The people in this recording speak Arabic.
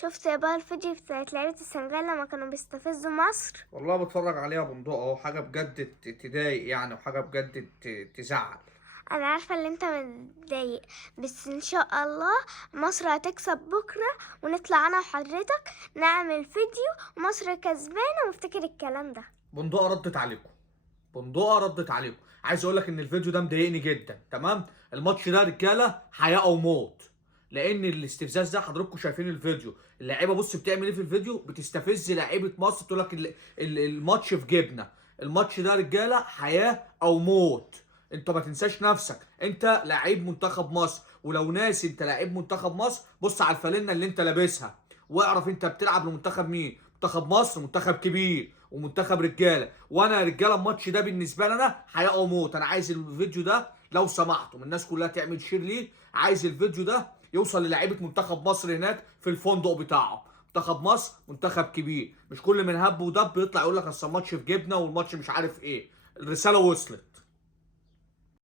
شفت يا بقى الفيديو بتاعت لعيبة السنغال لما كانوا بيستفزوا مصر؟ والله بتفرج عليها بندق اهو، حاجه بجد تضايق يعني، وحاجه بجد تزعل. انا عارفة ان انت متضايق، بس ان شاء الله مصر هتكسب بكرة، ونطلع انا وحضرتك نعمل فيديو مصر كسبانة وافتكر الكلام ده. بندقه ردت عليكم. بندقه ردت عليكم. عايز اقول لك ان الفيديو ده مضايقني جدا. تمام، الماتش ده رجاله حياه او موت. لان الاستفزاز ده حضراتكم شايفين الفيديو، اللعيبه بص بتعمل ايه في الفيديو، بتستفز لعيبه مصر، تقول لك الماتش في جيبنا. الماتش ده رجاله حياه او موت. انت ما تنساش نفسك، انت لعيب منتخب مصر، ولو ناسي انت لعيب منتخب مصر بص على الفانلة اللي انت لابسها، واعرف انت بتلعب لمنتخب مين. منتخب مصر منتخب كبير ومنتخب رجاله، وانا يا رجاله الماتش ده بالنسبه لنا حياه او موت. انا عايز الفيديو ده لو سمحتم الناس كلها تعمل شير ليه. عايز الفيديو ده يوصل للاعيبه منتخب مصر هناك في الفندق بتاعهم. منتخب مصر منتخب كبير، مش كل من هب ودب يطلع يقول لك اصل الماتش في جيبنا والماتش مش عارف ايه. الرساله وصلت.